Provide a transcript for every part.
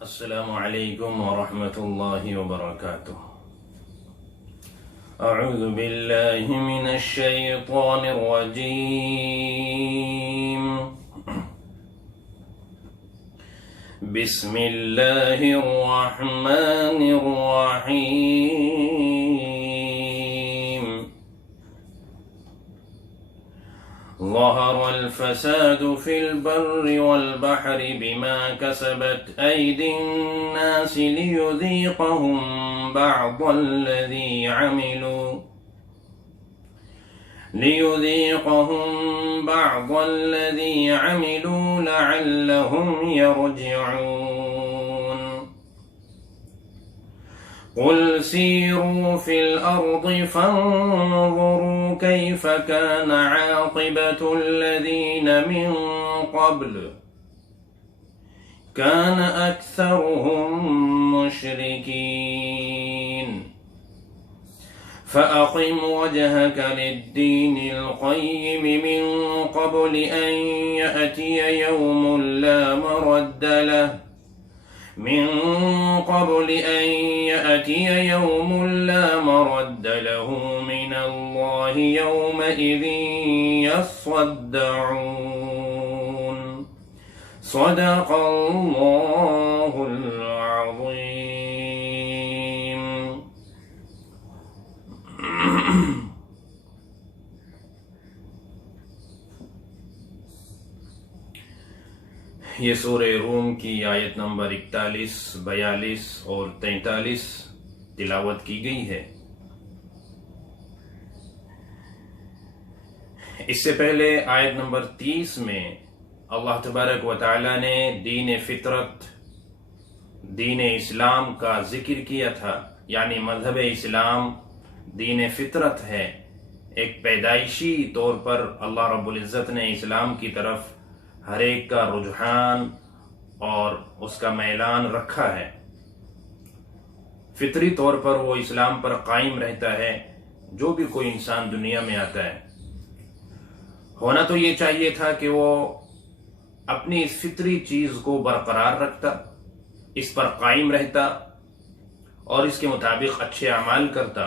السلام علیکم ورحمۃ اللہ وبرکاتہ۔ اعوذ باللہ من الشیطان الرجیم، بسم اللہ الرحمن الرحیم۔ ظهر الفساد في البر والبحر بما كسبت أيدي الناس ليذيقهم بعض الذي عملوا لعلهم يرجعون۔ قل سيروا في الأرض فانظروا كيف كان عاقبة الذين من قبل كان أكثرهم مشركين فأقم وجهك للدين القيم من قبل أن يأتي يوم لا مرد له من الله يومئذ يصدعون۔ صدق الله العظيم۔ یہ سورہ روم کی آیت نمبر 41، 42 اور 43 تلاوت کی گئی ہے۔ اس سے پہلے آیت نمبر 30 میں اللہ تبارک و تعالی نے دین فطرت، دین اسلام کا ذکر کیا تھا، یعنی مذہب اسلام دین فطرت ہے۔ ایک پیدائشی طور پر اللہ رب العزت نے اسلام کی طرف ہر ایک کا رجحان اور اس کا میلان رکھا ہے۔ فطری طور پر وہ اسلام پر قائم رہتا ہے۔ جو بھی کوئی انسان دنیا میں آتا ہے، ہونا تو یہ چاہیے تھا کہ وہ اپنی اس فطری چیز کو برقرار رکھتا، اس پر قائم رہتا اور اس کے مطابق اچھے اعمال کرتا،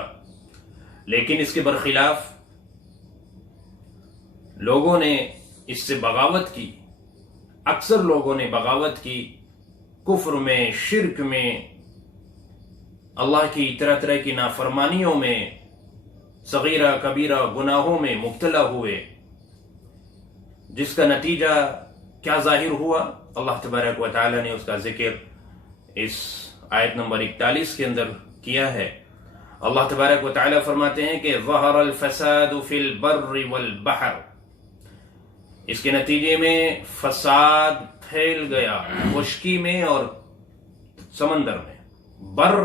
لیکن اس کے برخلاف لوگوں نے اس سے بغاوت کی۔ اکثر لوگوں نے بغاوت کی، کفر میں، شرک میں، اللہ کی طرح طرح کی نافرمانیوں میں، صغیرہ کبیرہ گناہوں میں مبتلا ہوئے، جس کا نتیجہ کیا ظاہر ہوا؟ اللہ تبارک و تعالی نے اس کا ذکر اس آیت نمبر 41 کے اندر کیا ہے۔ اللہ تبارک و تعالی فرماتے ہیں کہ ظہر الفساد فی البر والبحر، اس کے نتیجے میں فساد پھیل گیا خشکی میں اور سمندر میں۔ بر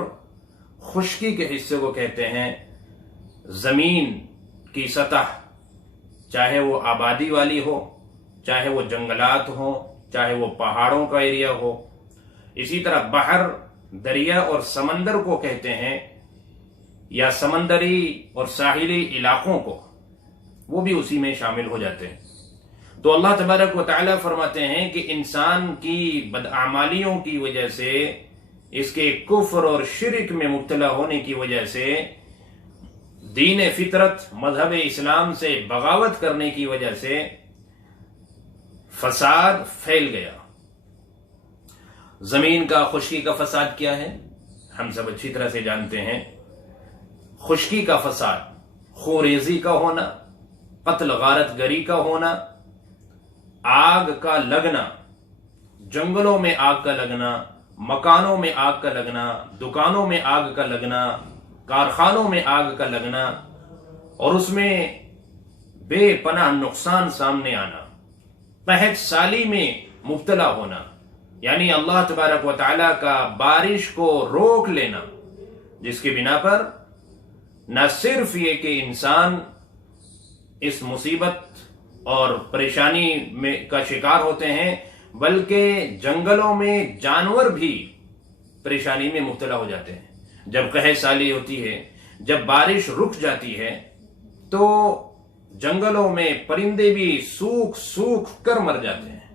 خشکی کے حصے کو کہتے ہیں، زمین کی سطح، چاہے وہ آبادی والی ہو، چاہے وہ جنگلات ہو، چاہے وہ پہاڑوں کا ایریا ہو۔ اسی طرح بحر دریا اور سمندر کو کہتے ہیں، یا سمندری اور ساحلی علاقوں کو، وہ بھی اسی میں شامل ہو جاتے ہیں۔ تو اللہ تبارک و تعالی فرماتے ہیں کہ انسان کی بدعمالیوں کی وجہ سے، اس کے کفر اور شرک میں مبتلا ہونے کی وجہ سے، دین فطرت مذہب اسلام سے بغاوت کرنے کی وجہ سے فساد پھیل گیا۔ زمین کا خشکی کا فساد کیا ہے؟ ہم سب اچھی طرح سے جانتے ہیں۔ خشکی کا فساد، خوریزی کا ہونا، قتل غارت گری کا ہونا، آگ کا لگنا، جنگلوں میں آگ کا لگنا، مکانوں میں آگ کا لگنا، دکانوں میں آگ کا لگنا، کارخانوں میں آگ کا لگنا اور اس میں بے پناہ نقصان سامنے آنا، قحط سالی میں مبتلا ہونا، یعنی اللہ تبارک و تعالی کا بارش کو روک لینا، جس کی بنا پر نہ صرف یہ کہ انسان اس مصیبت اور پریشانی میں کا شکار ہوتے ہیں، بلکہ جنگلوں میں جانور بھی پریشانی میں مبتلا ہو جاتے ہیں۔ جب قحط سالی ہوتی ہے، جب بارش رک جاتی ہے، تو جنگلوں میں پرندے بھی سوکھ سوکھ کر مر جاتے ہیں،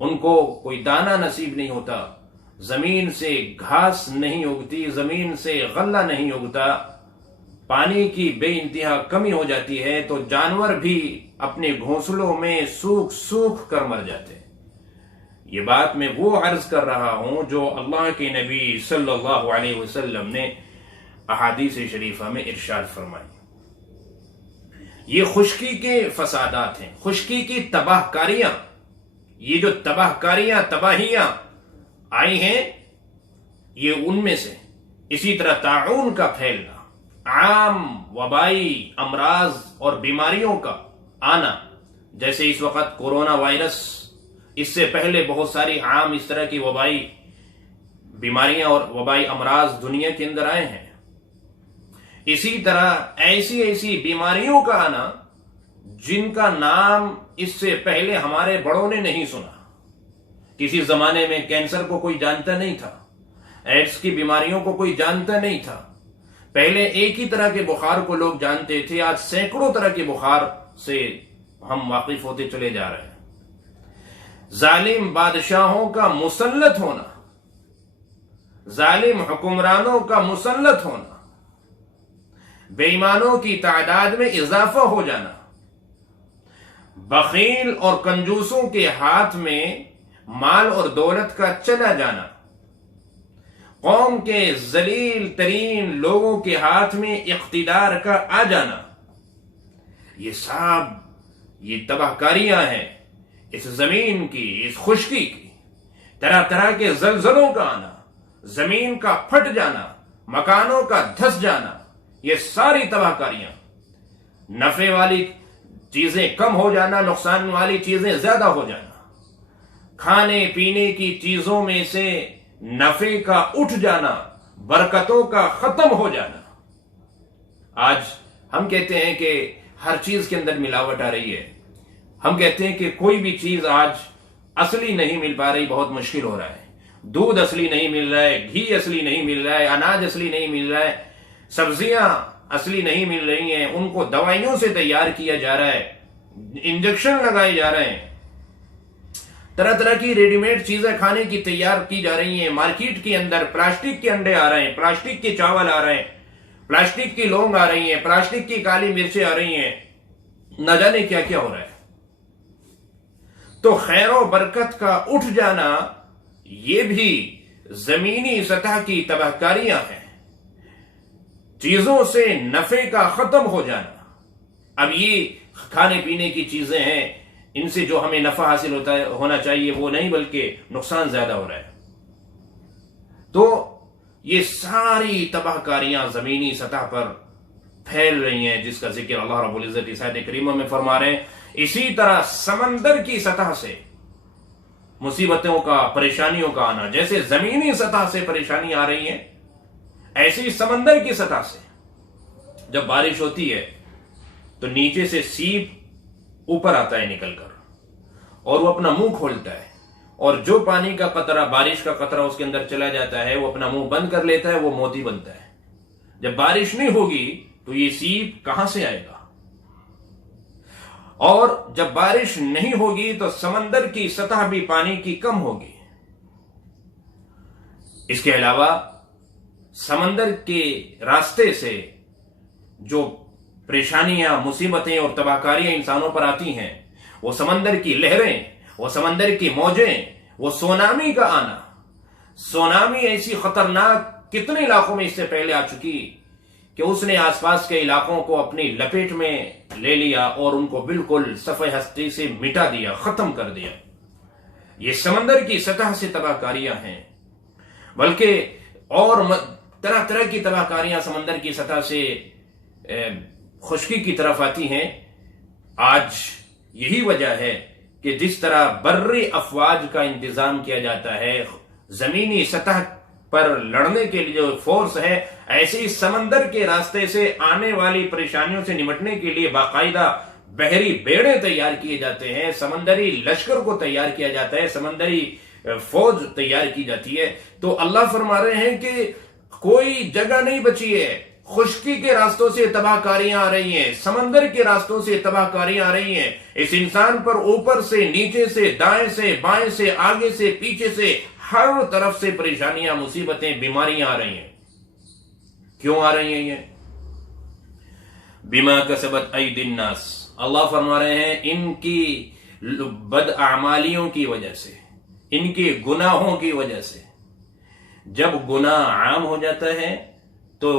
ان کو کوئی دانہ نصیب نہیں ہوتا، زمین سے گھاس نہیں اگتی، زمین سے غلہ نہیں اگتا، پانی کی بے انتہا کمی ہو جاتی ہے تو جانور بھی اپنے گھونسلوں میں سوکھ سوکھ کر مر جاتے ہیں۔ یہ بات میں وہ عرض کر رہا ہوں جو اللہ کے نبی صلی اللہ علیہ وسلم نے احادیث شریفہ میں ارشاد فرمائی۔ یہ خشکی کے فسادات ہیں، خشکی کی تباہ کاریاں، یہ جو تباہ کاریاں، تباہیاں آئی ہیں، یہ ان میں سے۔ اسی طرح طاعون کا پھیلنا، عام وبائی امراض اور بیماریوں کا آنا، جیسے اس وقت کورونا وائرس، اس سے پہلے بہت ساری عام اس طرح کی وبائی بیماریاں اور وبائی امراض دنیا کے اندر آئے ہیں۔ اسی طرح ایسی بیماریوں کا آنا جن کا نام اس سے پہلے ہمارے بڑوں نے نہیں سنا۔ کسی زمانے میں کینسر کو کوئی جانتا نہیں تھا، ایڈز کی بیماریوں کو کوئی جانتا نہیں تھا، پہلے ایک ہی طرح کے بخار کو لوگ جانتے تھے، آج سینکڑوں طرح کے بخار سے ہم واقف ہوتے چلے جا رہے ہیں۔ ظالم بادشاہوں کا مسلط ہونا، ظالم حکمرانوں کا مسلط ہونا، بے ایمانوں کی تعداد میں اضافہ ہو جانا، بخیل اور کنجوسوں کے ہاتھ میں مال اور دولت کا چلا جانا، قوم کے ذلیل ترین لوگوں کے ہاتھ میں اقتدار کا آ جانا، یہ تباہ کاریاں ہیں اس زمین کی، اس خشکی کی۔ طرح طرح کے زلزلوں کا آنا، زمین کا پھٹ جانا، مکانوں کا دھس جانا، یہ ساری تباہ کاریاں، نفع والی چیزیں کم ہو جانا، نقصان والی چیزیں زیادہ ہو جانا، کھانے پینے کی چیزوں میں سے نفع کا اٹھ جانا، برکتوں کا ختم ہو جانا۔ آج ہم کہتے ہیں کہ ہر چیز کے اندر ملاوٹ آ رہی ہے، ہم کہتے ہیں کہ کوئی بھی چیز آج اصلی نہیں مل پا رہی، بہت مشکل ہو رہا ہے، دودھ اصلی نہیں مل رہا ہے، گھی اصلی نہیں مل رہا ہے، اناج اصلی نہیں مل رہا ہے، سبزیاں اصلی نہیں مل رہی ہیں، ان کو دوائیوں سے تیار کیا جا رہا ہے، انجیکشن لگائے جا رہے ہیں، طرح طرح کی ریڈی میڈ چیزیں کھانے کی تیار کی جا رہی ہیں، مارکیٹ کے اندر پلاسٹک کے انڈے آ رہے ہیں، پلاسٹک کے چاول آ رہے ہیں، پلاسٹک کی لونگ آ رہی ہیں، پلاسٹک کی کالی مرچیں آ رہی ہیں، نہ جانے کیا کیا ہو رہا ہے۔ تو خیر و برکت کا اٹھ جانا یہ بھی زمینی سطح کی تباہ کاریاں ہیں، چیزوں سے نفع کا ختم ہو جانا۔ اب یہ کھانے پینے کی چیزیں ہیں، ان سے جو ہمیں نفع حاصل ہونا چاہیے وہ نہیں، بلکہ نقصان زیادہ ہو رہا ہے۔ تو یہ ساری تباہ کاریاں زمینی سطح پر پھیل رہی ہیں، جس کا ذکر اللہ رب العزت اس آیت کریمہ میں فرما رہے ہیں۔ اسی طرح سمندر کی سطح سے مصیبتوں کا، پریشانیوں کا آنا، جیسے زمینی سطح سے پریشانی آ رہی ہے، ایسی سمندر کی سطح سے جب بارش ہوتی ہے تو نیچے سے سیپ اوپر آتا ہے نکل کر، اور وہ اپنا منہ کھولتا ہے، اور جو پانی کا قطرہ، بارش کا قطرہ اس کے اندر چلا جاتا ہے، وہ اپنا منہ بند کر لیتا ہے، وہ موتی بنتا ہے۔ جب بارش نہیں ہوگی تو یہ سیپ کہاں سے آئے گا؟ اور جب بارش نہیں ہوگی تو سمندر کی سطح بھی پانی کی کم ہوگی۔ اس کے علاوہ سمندر کے راستے سے جو پریشانیاں، مصیبتیں اور تباہ کاریاں انسانوں پر آتی ہیں، وہ سمندر کی لہریں، وہ سمندر کی موجیں، وہ سونامی کا آنا۔ سونامی ایسی خطرناک کتنے علاقوں میں اس سے پہلے آ چکی کہ اس نے آس پاس کے علاقوں کو اپنی لپیٹ میں لے لیا اور ان کو بالکل صفحہ ہستی سے مٹا دیا، ختم کر دیا۔ یہ سمندر کی سطح سے تباہ کاریاں ہیں، بلکہ اور طرح طرح کی تباہ کاریاں سمندر کی سطح سے خشکی کی طرف آتی ہیں۔ آج یہی وجہ ہے کہ جس طرح بری افواج کا انتظام کیا جاتا ہے، زمینی سطح پر لڑنے کے لیے جو فورس ہے، ایسے ہی سمندر کے راستے سے آنے والی پریشانیوں سے نمٹنے کے لیے باقاعدہ بحری بیڑے تیار کیے جاتے ہیں، سمندری لشکر کو تیار کیا جاتا ہے، سمندری فوج تیار کی جاتی ہے۔ تو اللہ فرما رہے ہیں کہ کوئی جگہ نہیں بچی ہے خشکی کے راستوں سے تباہ کاریاں آ رہی ہیں، سمندر کے راستوں سے تباہ کاریاں آ رہی ہیں، اس انسان پر اوپر سے، نیچے سے، دائیں سے، بائیں سے، آگے سے، پیچھے سے، ہر طرف سے پریشانیاں، مصیبتیں، بیماریاں آ رہی ہیں۔ کیوں آ رہی ہیں یہ؟ بما کسبت ایدی الناس، اللہ فرما رہے ہیں ان کی بداعمالیوں کی وجہ سے، ان کے گناہوں کی وجہ سے۔ جب گناہ عام ہو جاتا ہے تو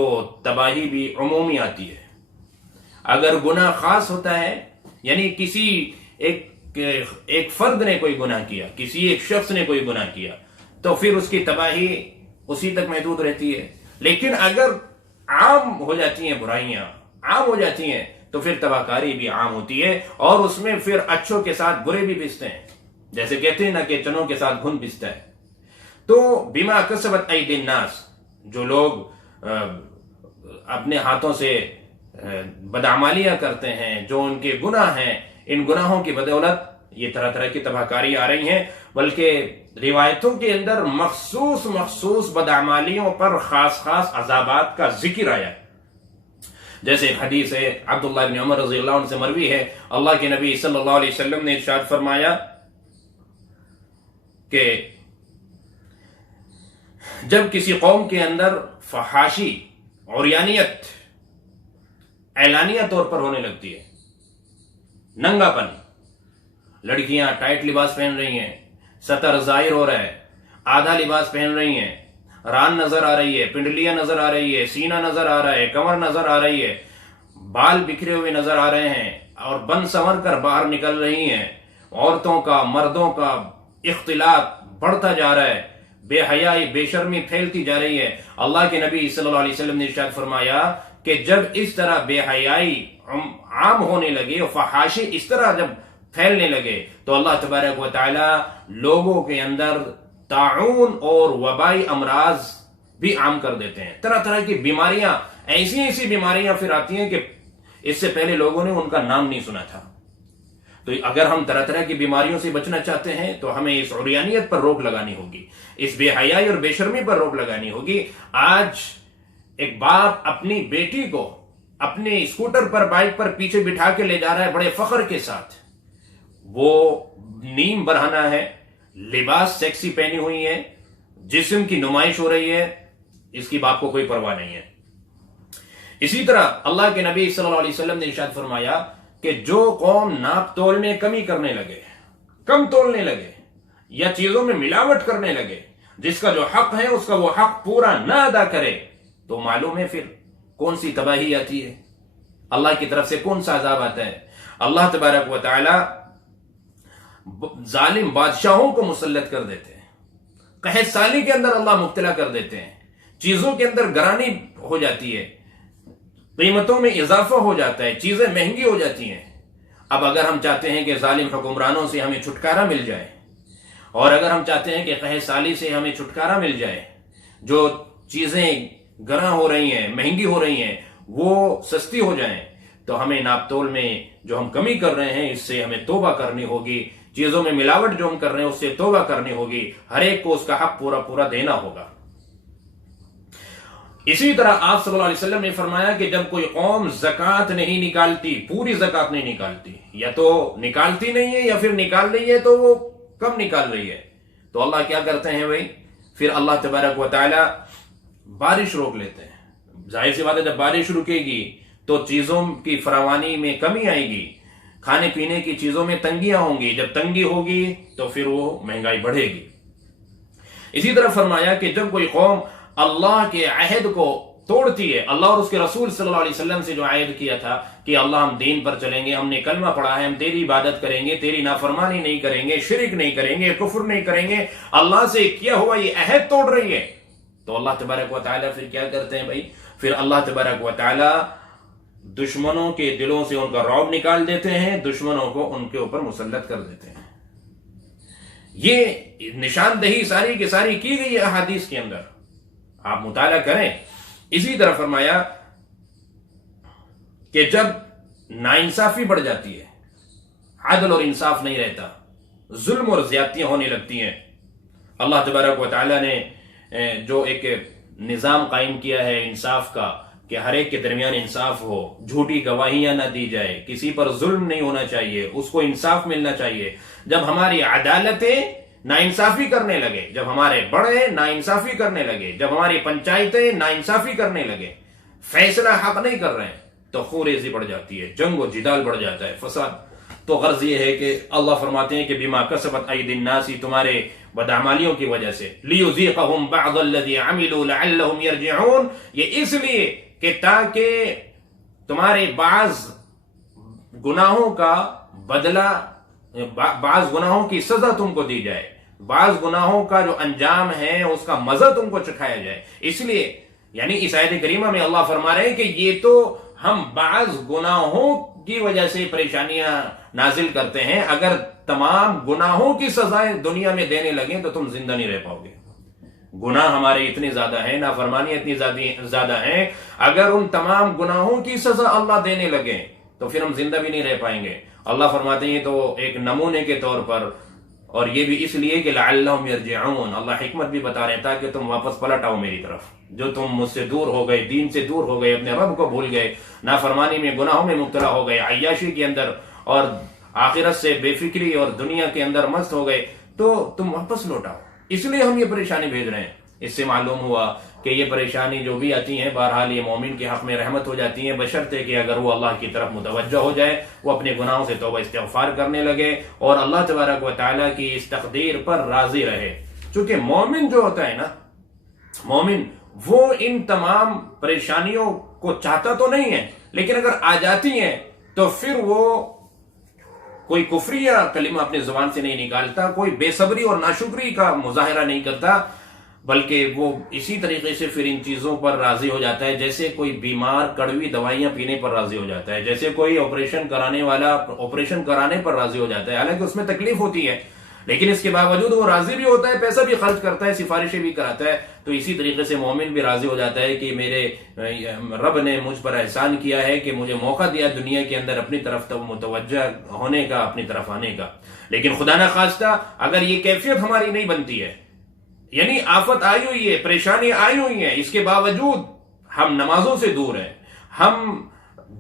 تباہی بھی عمومی آتی ہے۔ اگر گناہ خاص ہوتا ہے، یعنی کسی ایک فرد نے کوئی گناہ کیا، کسی ایک شخص نے کوئی گناہ کیا، تو پھر اس کی تباہی اسی تک محدود رہتی ہے۔ لیکن اگر عام ہو جاتی ہیں برائیاں، عام ہو جاتی ہیں، تو پھر تباہ کاری بھی عام ہوتی ہے، اور اس میں پھر اچھوں کے ساتھ برے بھی پستے ہیں، جیسے کہتے ہیں نا کہ چنوں کے ساتھ گھن پستا ہے۔ تو بما کسبت ایدی الناس، جو لوگ اپنے ہاتھوں سے بدعمالیاں کرتے ہیں، جو ان کے گناہ ہیں، ان گناہوں کی بدولت یہ طرح طرح کی تباہ کاری آ رہی ہیں۔ بلکہ روایتوں کے اندر مخصوص بدعمالیوں پر خاص عذابات کا ذکر آیا ہے۔ جیسے ایک حدیث ہے عبداللہ بن عمر رضی اللہ عنہ سے مروی ہے، اللہ کے نبی صلی اللہ علیہ وسلم نے ارشاد فرمایا کہ جب کسی قوم کے اندر فحاشی، عریانیت اعلانیہ طور پر ہونے لگتی ہے، ننگا پن، لڑکیاں ٹائٹ لباس پہن رہی ہیں، سطر ظاہر ہو رہا ہے، آدھا لباس پہن رہی ہیں، ران نظر آ رہی ہے، پنڈلیاں نظر آ رہی ہے، سینہ نظر آ رہا ہے، کمر نظر آ رہی ہے، بال بکھرے ہوئے نظر آ رہے ہیں، اور بن سنور کر باہر نکل رہی ہیں، عورتوں کا، مردوں کا اختلاط بڑھتا جا رہا ہے، بے حیائی، بے شرمی پھیلتی جا رہی ہے۔ اللہ کے نبی صلی اللہ علیہ وسلم نے ارشاد فرمایا کہ جب اس طرح بے حیائی عام ہونے لگے اور فحاشی اس طرح جب پھیلنے لگے، تو اللہ تبارک و تعالی لوگوں کے اندر طاعون اور وبائی امراض بھی عام کر دیتے ہیں۔ طرح طرح کی بیماریاں، ایسی بیماریاں پھر آتی ہیں کہ اس سے پہلے لوگوں نے ان کا نام نہیں سنا تھا۔ تو اگر ہم طرح طرح کی بیماریوں سے بچنا چاہتے ہیں تو ہمیں اس عریانیت پر روک لگانی ہوگی، اس بے حیائی اور بے شرمی پر روک لگانی ہوگی۔ آج ایک باپ اپنی بیٹی کو اپنے اسکوٹر پر، بائک پر پیچھے بٹھا کے لے جا رہا ہے بڑے فخر کے ساتھ، وہ نیم برہنہ ہے، لباس سیکسی پہنی ہوئی ہے، جسم کی نمائش ہو رہی ہے، اس کی باپ کو کوئی پرواہ نہیں ہے۔ اسی طرح اللہ کے نبی صلی اللہ علیہ وسلم نے ارشاد فرمایا کہ جو قوم ناپ تول میں کمی کرنے لگے، کم تولنے لگے، یا چیزوں میں ملاوٹ کرنے لگے، جس کا جو حق ہے اس کا وہ حق پورا نہ ادا کرے، تو معلوم ہے پھر کون سی تباہی آتی ہے، اللہ کی طرف سے کون سا عذاب آتا ہے۔ اللہ تبارک و تعالی ظالم بادشاہوں کو مسلط کر دیتے ہیں، قحط سالی کے اندر اللہ مبتلا کر دیتے ہیں، چیزوں کے اندر گرانی ہو جاتی ہے، قیمتوں میں اضافہ ہو جاتا ہے، چیزیں مہنگی ہو جاتی ہیں۔ اب اگر ہم چاہتے ہیں کہ ظالم حکمرانوں سے ہمیں چھٹکارا مل جائے، اور اگر ہم چاہتے ہیں کہ قحط سالی سے ہمیں چھٹکارا مل جائے، جو چیزیں گراں ہو رہی ہیں، مہنگی ہو رہی ہیں، وہ سستی ہو جائیں، تو ہمیں ناپ تول میں جو ہم کمی کر رہے ہیں اس سے ہمیں توبہ کرنی ہوگی، چیزوں میں ملاوٹ جو ہم کر رہے ہیں اس سے توبہ کرنی ہوگی، ہر ایک کو اس کا حق پورا دینا ہوگا۔ اسی طرح آپ صلی اللہ علیہ وسلم نے فرمایا کہ جب کوئی قوم زکوٰۃ نہیں نکالتی، پوری زکوٰۃ نہیں نکالتی، یا تو نکالتی نہیں ہے یا پھر نکال رہی ہے تو وہ کم نکال رہی ہے، تو اللہ کیا کرتے ہیں بھائی؟ پھر اللہ تبارک و تعالی بارش روک لیتے ہیں۔ ظاہر سی بات ہے، جب بارش رکے گی تو چیزوں کی فراوانی میں کمی آئے گی، کھانے پینے کی چیزوں میں تنگیاں ہوں گی، جب تنگی ہوگی تو پھر وہ مہنگائی بڑھے گی۔ اسی طرح فرمایا کہ جب کوئی قوم اللہ کے عہد کو توڑتی ہے، اللہ اور اس کے رسول صلی اللہ علیہ وسلم سے جو عہد کیا تھا کہ اللہ ہم دین پر چلیں گے، ہم نے کلمہ پڑھا ہے، ہم تیری عبادت کریں گے، تیری نافرمانی نہیں کریں گے، شرک نہیں کریں گے، کفر نہیں کریں گے، اللہ سے کیا ہوا یہ عہد توڑ رہی ہے، تو اللہ تبارک و تعالیٰ پھر کیا کرتے ہیں بھائی؟ پھر اللہ تبارک و تعالیٰ دشمنوں کے دلوں سے ان کا رعب نکال دیتے ہیں، دشمنوں کو ان کے اوپر مسلط کر دیتے ہیں۔ یہ نشاندہی ساری کی ساری کی گئی ہے احادیث کے اندر، آپ مطالعہ کریں۔ اسی طرح فرمایا کہ جب ناانصافی بڑھ جاتی ہے، عدل اور انصاف نہیں رہتا، ظلم اور زیادتیاں ہونے لگتی ہیں، اللہ تبارک و تعالیٰ نے جو ایک نظام قائم کیا ہے انصاف کا کہ ہر ایک کے درمیان انصاف ہو، جھوٹی گواہیاں نہ دی جائے، کسی پر ظلم نہیں ہونا چاہیے، اس کو انصاف ملنا چاہیے۔ جب ہماری عدالتیں ناانصافی کرنے لگے، جب ہمارے بڑے ناانصافی کرنے لگے، جب ہماری پنچایتیں ناانصافی کرنے لگے، فیصلہ حق نہیں کر رہے ہیں، تو خونریزی بڑھ جاتی ہے، جنگ و جدال بڑھ جاتا ہے، فساد۔ تو غرض یہ ہے کہ اللہ فرماتے ہیں کہ بما کسبت ایدی الناس، تمہارے بدعمالیوں کی وجہ سے، لیذیقہم بعض الذی عملوا لعلہم یرجعون، یہ اس لیے کہ تاکہ تمہارے بعض گناہوں کا بدلہ، بعض گناہوں کی سزا تم کو دی جائے، بعض گناہوں کا جو انجام ہے اس کا مزہ تم کو چکھایا جائے۔ اس لیے یعنی اس آیت کریمہ میں اللہ فرما رہے ہیں کہ یہ تو ہم بعض گناہوں کی وجہ سے پریشانیاں نازل کرتے ہیں، اگر تمام گناہوں کی سزائیں دنیا میں دینے لگیں تو تم زندہ نہیں رہ پاؤ گے۔ گناہ ہمارے اتنے زیادہ ہیں، نافرمانی اتنی زیادہ ہیں، اگر ان تمام گناہوں کی سزا اللہ دینے لگے تو پھر ہم زندہ بھی نہیں رہ پائیں گے۔ اللہ فرماتے ہیں تو ایک نمونے کے طور پر، اور یہ بھی اس لیے کہ لعلہم یرجعون، اللہ حکمت بھی بتا رہے ہیں تاکہ تم واپس پلٹ آؤ میری طرف، جو تم مجھ سے دور ہو گئے، دین سے دور ہو گئے، اپنے رب کو بھول گئے، نافرمانی میں، گناہوں میں مبتلا ہو گئے، عیاشی کے اندر اور آخرت سے بے فکری اور دنیا کے اندر مست ہو گئے، تو تم واپس لوٹاؤ۔ اس لیے ہم یہ پریشانی بھیج رہے ہیں۔ اس سے معلوم ہوا کہ یہ پریشانی جو بھی آتی ہیں بہرحال یہ مومن کے حق میں رحمت ہو جاتی ہیں، بشرطے کہ اگر وہ اللہ کی طرف متوجہ ہو جائے، وہ اپنے گناہوں سے توبہ استغفار کرنے لگے اور اللہ تبارک و تعالیٰ کی اس تقدیر پر راضی رہے۔ چونکہ مومن جو ہوتا ہے نا، مومن وہ ان تمام پریشانیوں کو چاہتا تو نہیں ہے، لیکن اگر آ جاتی ہیں تو پھر وہ کوئی کفری یا کلمہ اپنی زبان سے نہیں نکالتا، کوئی بے صبری اور ناشکری کا مظاہرہ نہیں کرتا، بلکہ وہ اسی طریقے سے پھر ان چیزوں پر راضی ہو جاتا ہے جیسے کوئی بیمار کڑوی دوائیاں پینے پر راضی ہو جاتا ہے، جیسے کوئی آپریشن کرانے والا آپریشن کرانے پر راضی ہو جاتا ہے، حالانکہ اس میں تکلیف ہوتی ہے لیکن اس کے باوجود وہ راضی بھی ہوتا ہے، پیسہ بھی خرچ کرتا ہے، سفارشیں بھی کراتا ہے۔ تو اسی طریقے سے مومن بھی راضی ہو جاتا ہے کہ میرے رب نے مجھ پر احسان کیا ہے کہ مجھے موقع دیا دنیا کے اندر اپنی طرف متوجہ ہونے کا، اپنی طرف آنے کا۔ لیکن خدا نہ خواستہ اگر یہ کیفیت ہماری نہیں بنتی ہے، یعنی آفت آئی ہوئی ہے، پریشانی آئی ہوئی ہے، اس کے باوجود ہم نمازوں سے دور ہیں، ہم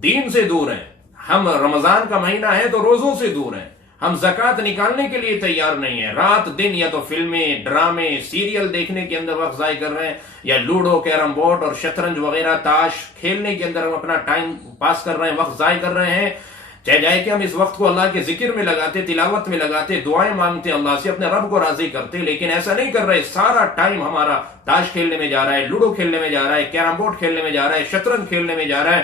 دین سے دور ہیں، ہم رمضان کا مہینہ ہے تو روزوں سے دور ہیں، ہم زکوٰۃ نکالنے کے لیے تیار نہیں ہیں، رات دن یا تو فلمیں، ڈرامے، سیریل دیکھنے کے اندر وقت ضائع کر رہے ہیں، یا لوڈو، کیرم بورڈ اور شطرنج وغیرہ تاش کھیلنے کے اندر ہم اپنا ٹائم پاس کر رہے ہیں، وقت ضائع کر رہے ہیں۔ چاہے جائے کہ ہم اس وقت کو اللہ کے ذکر میں لگاتے، تلاوت میں لگاتے، دعائیں مانگتے، اللہ سے اپنے رب کو راضی کرتے، لیکن ایسا نہیں کر رہے۔ سارا ٹائم ہمارا تاش کھیلنے میں جا رہا ہے، لوڈو کھیلنے میں جا رہا ہے، کیرم بورڈ کھیلنے میں جا رہا ہے، شطرنج کھیلنے میں جا رہا ہے،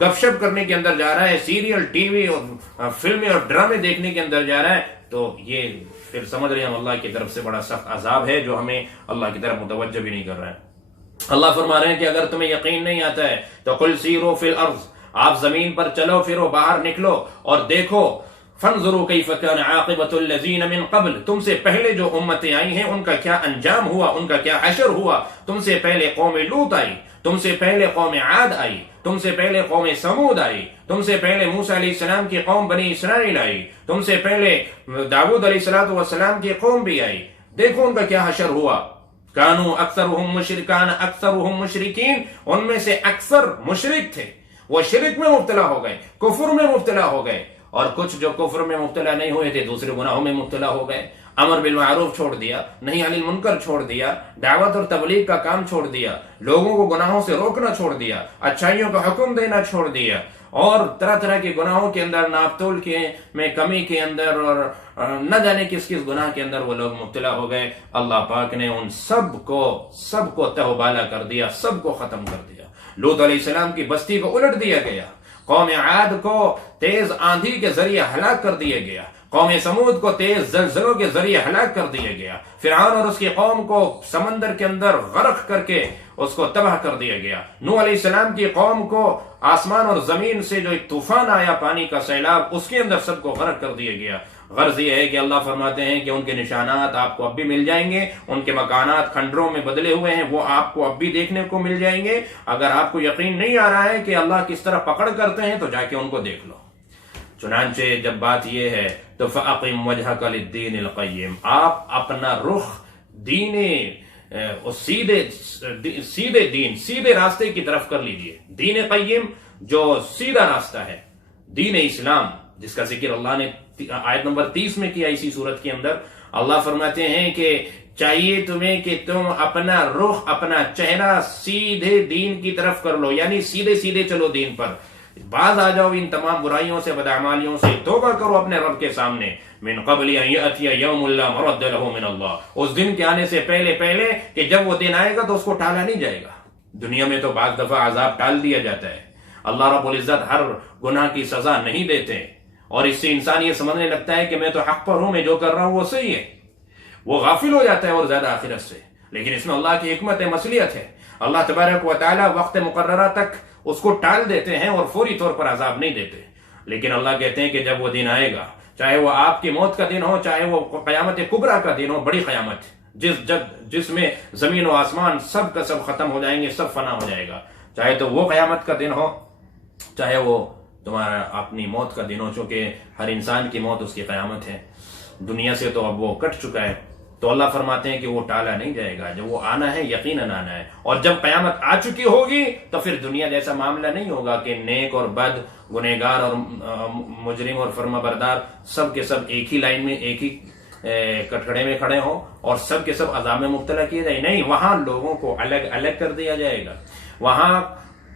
گپ شپ کرنے کے اندر جا رہا ہے، سیریل، ٹی وی اور فلمیں اور ڈرامے دیکھنے کے اندر جا رہا ہے، تو یہ پھر سمجھ رہے ہیں ہم اللہ کی طرف سے بڑا سخت عذاب ہے جو ہمیں اللہ کی طرف متوجہ بھی نہیں کر رہا ہے۔ اللہ فرما رہے ہیں کہ اگر تمہیں یقین نہیں آتا ہے تو قل سیروا فی الارض، آپ زمین پر چلو پھرو، باہر نکلو اور دیکھو، فانظروا کیف کان عاقبۃ الذین من قبل، تم سے پہلے جو امتیں آئی ہیں ان کا کیا انجام ہوا، ان کا کیا حشر ہوا۔ تم سے پہلے قوم لوط آئی، تم سے پہلے قوم عاد آئی، تم سے پہلے قوم سمود آئی، تم سے پہلے موسیٰ علیہ السلام کی قوم بنی اسرائیل آئی، تم سے پہلے داؤد علیہ السلام کی قوم بھی آئی، دیکھو ان کا کیا حشر ہوا۔ کانوا اکثرهم مشرکین، ان میں سے اکثر مشرک تھے، وہ شرک میں مبتلا ہو گئے، کفر میں مبتلا ہو گئے، اور کچھ جو کفر میں مبتلا نہیں ہوئے تھے دوسرے گناہوں میں مبتلا ہو گئے، امر بالمعروف چھوڑ دیا، نہی عن المنکر چھوڑ دیا، دعوت اور تبلیغ کا کام چھوڑ دیا، لوگوں کو گناہوں سے روکنا چھوڑ دیا، اچھائیوں کا حکم دینا چھوڑ دیا، اور طرح طرح کے گناہوں کے اندر، ناپتول کے میں کمی کے اندر، اور نہ جانے کس کس گناہ کے اندر وہ لوگ مبتلا ہو گئے۔ اللہ پاک نے ان سب کو تہو بالا کر دیا، سب کو ختم کر دیا۔ لوط علیہ السلام کی بستی کو الٹ دیا گیا، قوم عاد کو تیز آندھی کے ذریعے ہلاک کر دیا گیا، قوم سمود کو تیز زلزلوں کے ذریعے ہلاک کر دیا گیا، فرعون اور اس کی قوم کو سمندر کے اندر غرق کر کے اس کو تباہ کر دیا گیا، نوح علیہ السلام کی قوم کو آسمان اور زمین سے جو ایک طوفان آیا، پانی کا سیلاب، اس کے اندر سب کو غرق کر دیا گیا۔ غرض یہ ہے کہ اللہ فرماتے ہیں کہ ان کے نشانات آپ کو اب بھی مل جائیں گے، ان کے مکانات کھنڈروں میں بدلے ہوئے ہیں، وہ آپ کو اب بھی دیکھنے کو مل جائیں گے۔ اگر آپ کو یقین نہیں آ رہا ہے کہ اللہ کس طرح پکڑ کرتے ہیں تو جا کے ان کو دیکھ لو۔ چنانچہ جب بات یہ ہے تو فَأَقِمْ وَجْهَكَ لِلدِّينِ الْقَيِّمِ، آپ اپنا رخ دین سیدھے دین، سیدھے راستے کی طرف کر لیجئے. دین قیم جو سیدھا راستہ ہے، دین اسلام جس کا ذکر اللہ نے آیت نمبر 30 میں کیا اسی صورت کے اندر. اللہ فرماتے ہیں کہ چاہیے تمہیں کہ تم اپنا رخ، اپنا چہرہ سیدھے دین کی طرف کر لو، یعنی سیدھے سیدھے چلو دین پر، باز آ جاؤ ان تمام برائیوں سے، بدعمالیوں سے، توبہ کرو اپنے رب کے سامنے. من قبل ان یأتی یوم لا مرد له من اللہ، اس دن کے آنے سے پہلے کہ جب وہ دن آئے گا تو اس کو ٹالا نہیں جائے گا. دنیا میں تو بعض دفعہ عذاب ٹال دیا جاتا ہے. اللہ رب العزت ہر گناہ کی سزا نہیں دیتے، اور اس سے انسان یہ سمجھنے لگتا ہے کہ میں تو حق پر ہوں، میں جو کر رہا ہوں وہ صحیح ہے، وہ غافل ہو جاتا ہے اور زیادہ آخرت سے. لیکن اس میں اللہ کی حکمت ہے، مصلیحت ہے. اللہ تبارک و تعالی وقت مقررہ تک اس کو ٹال دیتے ہیں اور فوری طور پر عذاب نہیں دیتے. لیکن اللہ کہتے ہیں کہ جب وہ دن آئے گا، چاہے وہ آپ کی موت کا دن ہو، چاہے وہ قیامت کبریٰ کا دن ہو، بڑی قیامت جس میں زمین و آسمان سب کا سب ختم ہو جائیں گے، سب فنا ہو جائے گا، چاہے تو وہ قیامت کا دن ہو، چاہے وہ تمہارا اپنی موت کا دن ہو، چونکہ ہر انسان کی موت اس کی قیامت ہے. دنیا سے تو اب وہ کٹ چکا ہے، تو اللہ فرماتے ہیں کہ وہ ٹالا نہیں جائے گا. جب وہ آنا ہے یقیناً آنا ہے، اور جب قیامت آ چکی ہوگی تو پھر دنیا جیسا معاملہ نہیں ہوگا کہ نیک اور بد، گنہگار اور مجرم اور فرما بردار سب کے سب ایک ہی لائن میں، ایک ہی کٹڑے میں کھڑے ہوں اور سب کے سب عذاب میں مبتلا کیے جائے. نہیں، وہاں لوگوں کو الگ الگ کر دیا جائے گا. وہاں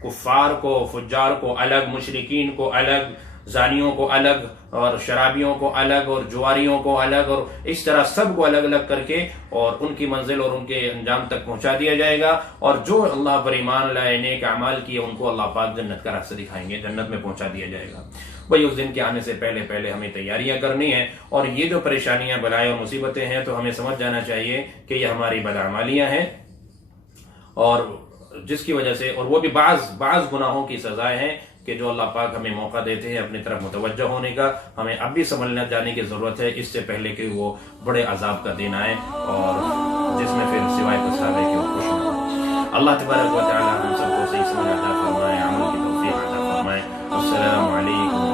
کفار کو، فجار کو الگ، مشرکین کو الگ، زانیوں کو الگ، اور شرابیوں کو الگ، اور جواریوں کو الگ، اور اس طرح سب کو الگ الگ کر کے اور ان کی منزل اور ان کے انجام تک پہنچا دیا جائے گا. اور جو اللہ پر ایمان لائے، نیک اعمال کیے، ان کو اللہ پاک جنت کا راستہ دکھائیں گے، جنت میں پہنچا دیا جائے گا. بھائی اس دن کے آنے سے پہلے ہمیں تیاریاں کرنی ہیں. اور یہ جو پریشانیاں، بلائیں اور مصیبتیں ہیں، تو ہمیں سمجھ جانا چاہیے کہ یہ ہماری بدعمالیاں ہیں، اور جس کی وجہ سے، اور وہ بھی بعض گناہوں کی سزائیں ہیں کہ جو اللہ پاک ہمیں موقع دیتے ہیں اپنی طرف متوجہ ہونے کا. ہمیں اب بھی سمجھنا جانے کی ضرورت ہے، اس سے پہلے کہ وہ بڑے عذاب کا دن آئے اور جس میں پھر سوائے پچھتاوے کے وہ خوش ہوں. اللہ تبارک و تعالی ہم سب کو صحیح سمجھ عطا فرمائے، عمل کی توفیق عطا فرمائے. السلام علیکم.